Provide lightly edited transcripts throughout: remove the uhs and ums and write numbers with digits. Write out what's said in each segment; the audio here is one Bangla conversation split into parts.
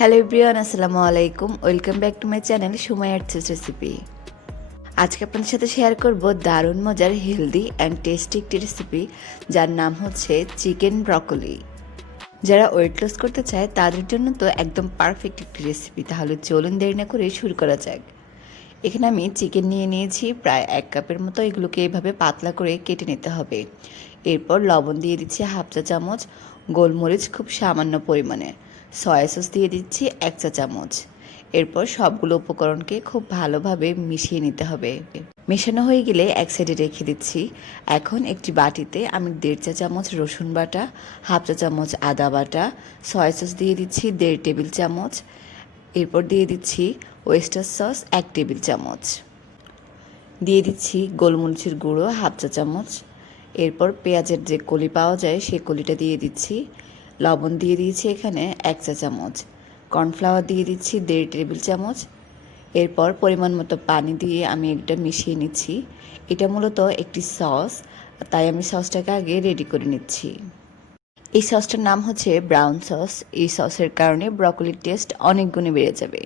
হ্যালো এভরিওয়ান, আসসালামু আলাইকুম। Welcome back to my channel Sumaiya Arthi's recipe. আজকে আপনাদের সাথে শেয়ার করব দারুণ মজার হেলদি অ্যান্ড টেস্টি একটি রেসিপি, যার নাম হচ্ছে চিকেন ব্রকলি। যারা ওয়েট লস করতে চায় তাদের জন্য তো একদম পারফেক্ট একটি রেসিপি। তাহলে চলুন দেরি না করে শুরু করা যাক। এখানে আমি চিকেন নিয়ে নিয়েছি প্রায় 1 কাপের মতো। এগুলোকে এইভাবে পাতলা করে কেটে নিতে হবে। এরপর লবণ দিয়ে দিচ্ছি 1/2 চা চামচ, গোলমরিচ খুব সামান্য পরিমাণে, সয়া সস দিয়ে দিচ্ছি 1 চা চামচ। এরপর সবগুলো উপকরণকে খুব ভালোভাবে মিশিয়ে নিতে হবে। মেশানো হয়ে গেলে এক সাইডে রেখে দিচ্ছি। এখন একটি বাটিতে আমি 1.5 চা চামচ রসুন বাটা, 1/2 চা চামচ আদা বাটা, সয়া সস দিয়ে দিচ্ছি 1.5 টেবিল চামচ। এরপর দিয়ে দিচ্ছি ওয়েস্টার সস 1 টেবিল চামচ, দিয়ে দিচ্ছি গোলমরিচের গুঁড়ো 1/2 চা চামচ। এরপর পেঁয়াজের যে কলি পাওয়া যায় সেই কলিটা দিয়ে দিচ্ছি। লবণ দিয়ে দিয়েছি এখানে 1 চা চামচ। কর্নফ্লাওয়ার দিয়ে দিচ্ছি 1.5 টেবিল চামচ। এরপর পরিমাণ মতো পানি দিয়ে আমি এটা মিশিয়ে নিচ্ছি। এটা মূলত একটি সস, তাই আমি সসটাকে আগে রেডি করে নিচ্ছি। এই সসটার নাম হচ্ছে ব্রাউন সস। এই সসের কারণে ব্রকলির টেস্ট অনেক গুণে বেড়ে যাবে।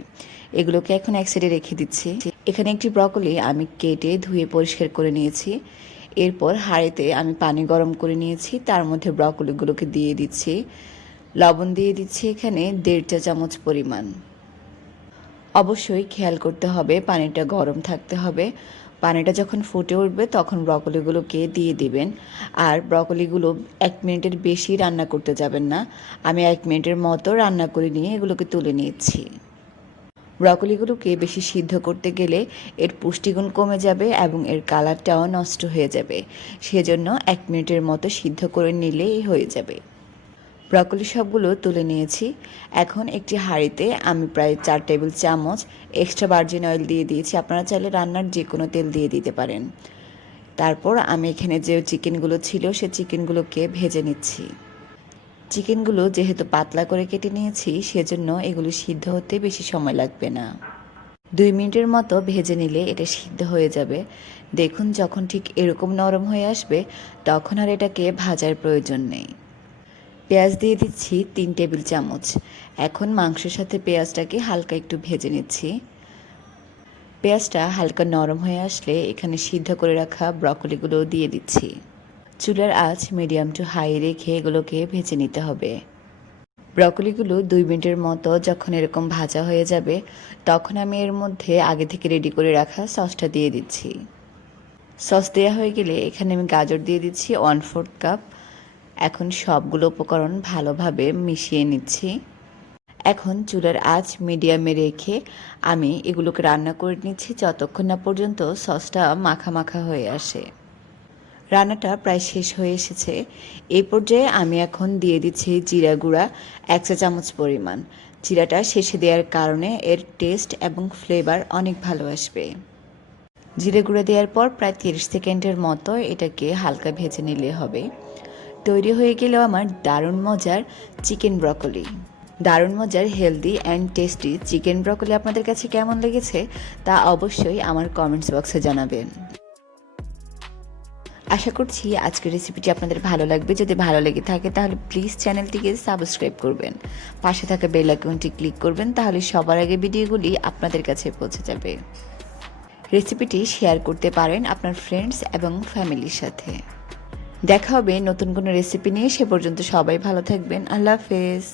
এগুলোকে এখন এক সাইডে রেখে দিচ্ছি। এখানে একটি ব্রকলি আমি কেটে ধুয়ে পরিষ্কার করে নিয়েছি। এরপর হাঁড়িতে আমি পানি গরম করে নিয়েছি, তার মধ্যে ব্রকলিগুলোকে দিয়ে দিচ্ছি। লবণ দিয়ে দিচ্ছি এখানে 1.5 চা চামচ পরিমাণ। অবশ্যই খেয়াল করতে হবে পানিটা গরম থাকতে হবে। পানিটা যখন ফুটে উঠবে তখন ব্রকলিগুলোকে দিয়ে দিবেন। আর ব্রকলিগুলো 1 মিনিটের বেশি রান্না করতে যাবেন না। আমি 1 মিনিটের মতো রান্না করে নিয়ে এগুলোকে তুলে নিয়েছি। ব্রকলিগুলোকে বেশি সিদ্ধ করতে গেলে এর পুষ্টিগুণ কমে যাবে এবং এর কালারটাও নষ্ট হয়ে যাবে। সেজন্য 1 মিনিটের মতো সিদ্ধ করে নিলেই হয়ে যাবে। ব্রকলি সবগুলো তুলে নিয়েছি। এখন একটি হাঁড়িতে আমি প্রায় 4 টেবিল চামচ এক্সট্রা ভার্জিন অয়েল দিয়ে দিয়েছি। আপনারা চাইলে রান্নার যে কোনো তেল দিয়ে দিতে পারেন। তারপর আমি এখানে যে চিকেনগুলো ছিল সে চিকেনগুলোকে ভেজে নিচ্ছি। চিকেনগুলো যেহেতু পাতলা করে কেটে নিয়েছি, সেজন্য এগুলো সিদ্ধ হতে বেশি সময় লাগবে না। 2 মিনিটের মতো ভেজে নিলে এটা সিদ্ধ হয়ে যাবে। দেখুন, যখন ঠিক এরকম নরম হয়ে আসবে তখন আর এটাকে ভাজার প্রয়োজন নেই। পেঁয়াজ দিয়ে দিচ্ছি 3 টেবিল চামচ। এখন মাংসের সাথে পেঁয়াজটাকে হালকা একটু ভেজে নিচ্ছি। পেঁয়াজটা হালকা নরম হয়ে আসলে এখানে সিদ্ধ করে রাখা ব্রকলিগুলো দিয়ে দিচ্ছি। চুলার আঁচ মিডিয়াম টু হাই রেখে এগুলোকে ভেজে নিতে হবে। ব্রকলিগুলো 2 মিনিটের মতো যখন এরকম ভাজা হয়ে যাবে তখন আমি এর মধ্যে আগে থেকে রেডি করে রাখা সসটা দিয়ে দিচ্ছি। সস দেওয়া হয়ে গেলে এখানে আমি গাজর দিয়ে দিচ্ছি 1/4 কাপ। এখন সবগুলো উপকরণ ভালোভাবে মিশিয়ে নিচ্ছি। এখন চুলার আঁচ মিডিয়ামে রেখে আমি এগুলোকে রান্না করে নিচ্ছি যতক্ষণ না পর্যন্ত সসটা মাখা মাখা হয়ে আসে। রান্নাটা প্রায় শেষ হয়ে এসেছে। এই পর্যায়ে আমি এখন দিয়ে দিচ্ছি জিরা গুঁড়া 1 চা চামচ পরিমাণ। জিরাটা শেষে দেওয়ার কারণে এর টেস্ট এবং ফ্লেভার অনেক ভালো আসবে। জিরে গুঁড়া দেওয়ার পর প্রায় 30 সেকেন্ডের মতো এটাকে হালকা ভেজে নিলে হবে। তৈরি হয়ে গেল আমার দারুণ মজার চিকেন ব্রকলি। দারুণ মজার healthy and tasty chicken broccoli আপনাদের কাছে কেমন লেগেছে তা অবশ্যই আমার কমেন্টস বক্সে জানাবেন। আশা করছি আজকের রেসিপিটি আপনাদের ভালো লাগবে। যদি ভালো লেগে থাকে তাহলে প্লিজ চ্যানেলটিকে সাবস্ক্রাইব করবেন, পাশে থাকা বেল আইকনটি ক্লিক করবেন, তাহলে সবার আগে ভিডিওগুলি আপনাদের কাছে পৌঁছে যাবে। রেসিপিটি শেয়ার করতে পারেন আপনার ফ্রেন্ডস এবং ফ্যামিলির সাথে। দেখা হবে নতুন কোনো রেসিপি নিয়ে। সে পর্যন্ত সবাই ভালো থাকবেন। আল্লাহ হাফেজ।